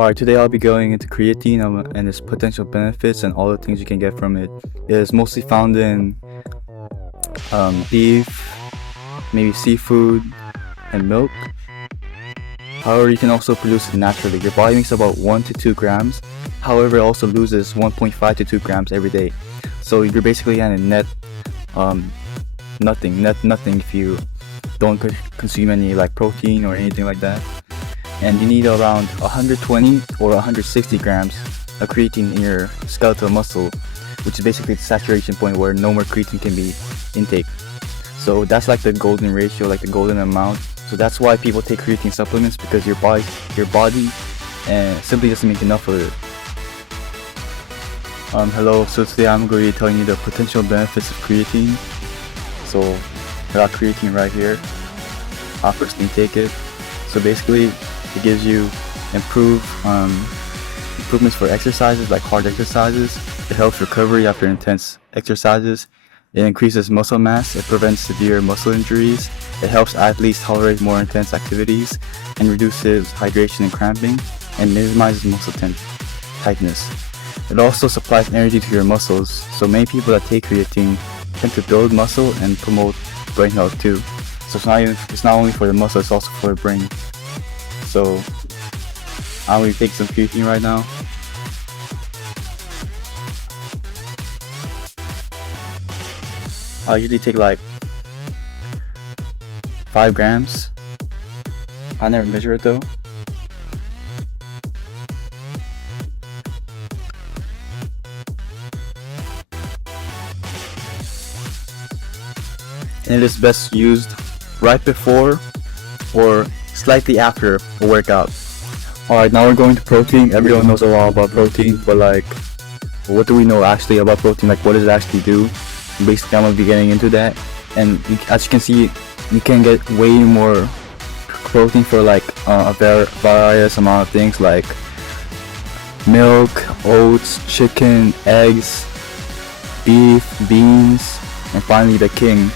Alright, today I'll be going into creatine and its potential benefits and all the things you can get from it. It is mostly found in beef, maybe seafood, and milk. However, you can also produce it naturally. Your body makes about 1 to 2 grams. However, it also loses 1.5 to 2 grams every day. So you're basically at a net nothing if you don't consume any like protein or anything like that. And you need around 120 or 160 grams of creatine in your skeletal muscle, which is basically the saturation point where no more creatine can be intake. So that's like the golden ratio, like the golden amount. So that's why people take creatine supplements, because your body simply doesn't make enough of it. Hello, so today I'm going to be telling you the potential benefits of creatine. So I got creatine right here. I'll personally take it. So basically it gives you improvements for exercises, like hard exercises. It helps recovery after intense exercises. It increases muscle mass. It prevents severe muscle injuries. It helps athletes tolerate more intense activities and reduces hydration and cramping and minimizes muscle tightness. It also supplies energy to your muscles. So many people that take creatine tend to build muscle and promote brain health too. So it's not only for the muscle, it's also for the brain. So I'm going to take some creatine right now. I usually take like 5 grams. I never measure it though. And it is best used right before or slightly after a workout. Alright, now we're going to protein. Everyone knows a lot about protein, but like, what do we know actually about protein? Like, what does it actually do? Basically, I'm going to be getting into that. And as you can see, you can get way more protein for like a various amount of things like milk, oats, chicken, eggs, beef, beans, and finally the king,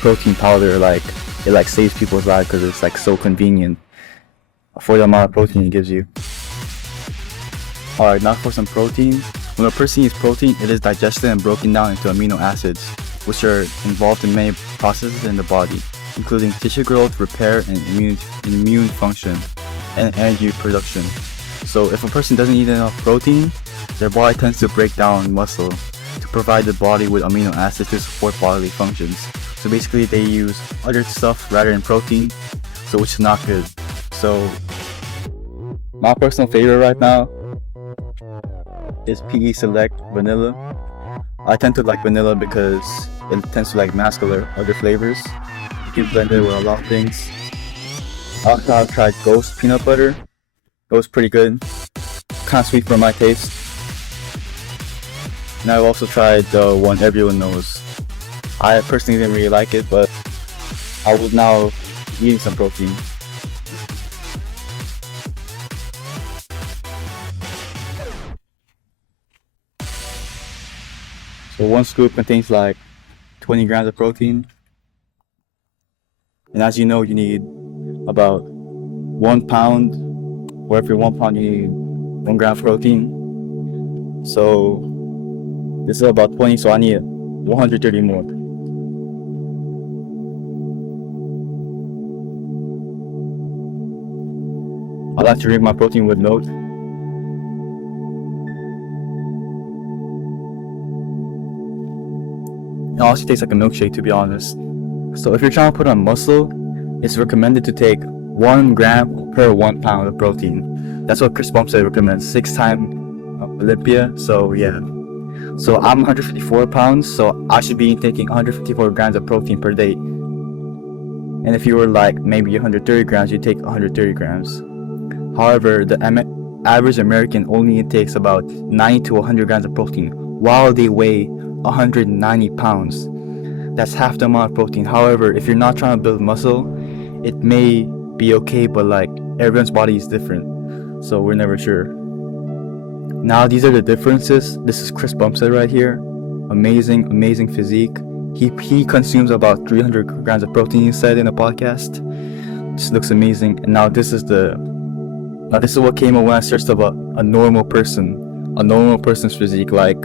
protein powder. Like, it like saves people's lives because it's like so convenient for the amount of protein it gives you. Alright, now for some protein. When a person eats protein, it is digested and broken down into amino acids, which are involved in many processes in the body, including tissue growth, repair, and immune function, and energy production. So if a person doesn't eat enough protein, their body tends to break down muscle to provide the body with amino acids to support bodily functions. So basically they use other stuff rather than protein, so which is not good. So my personal favorite right now is PE Select Vanilla. I tend to like vanilla because it tends to like mask other flavors. You can blend it with a lot of things. Also, I've tried Ghost Peanut Butter. It was pretty good. Kind of sweet for my taste. And I've also tried the one everyone knows. I personally didn't really like it, but I was now eating some protein. So one scoop contains like 20 grams of protein. And as you know, you need about 1 pound, or every 1 pound you need 1 gram of protein. So this is about 20, so I need 130 more. I like to drink my protein with milk. It also tastes like a milkshake, to be honest. So if you're trying to put on muscle, it's recommended to take 1 gram per 1 pound of protein. That's what Chris Bumstead recommends, 6-time Olympia. So yeah. So I'm 154 pounds, so I should be taking 154 grams of protein per day. And if you were like maybe 130 grams, you take 130 grams. However, the average American only intakes about 90 to 100 grams of protein while they weigh 190 pounds. That's half the amount of protein. However, if you're not trying to build muscle, it may be okay, but like everyone's body is different, so we're never sure. Now these are the differences. This is Chris Bumstead right here. Amazing physique. He consumes about 300 grams of protein, he said in a podcast. This looks amazing. And now this is the Now, this is what came up when I searched about a normal person's physique. Like,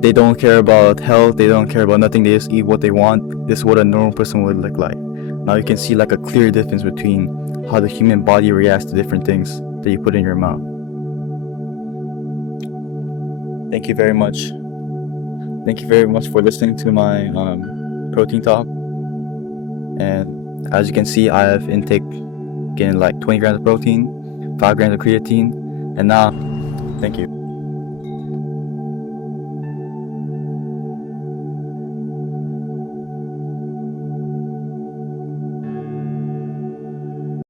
they don't care about health, they don't care about nothing, they just eat what they want. This is what a normal person would look like. Now you can see like a clear difference between how the human body reacts to different things that you put in your mouth. Thank you very much. Thank you very much for listening to my protein talk. And as you can see, I have intake getting like 20 grams of protein, 5 grams of creatine, and now, thank you.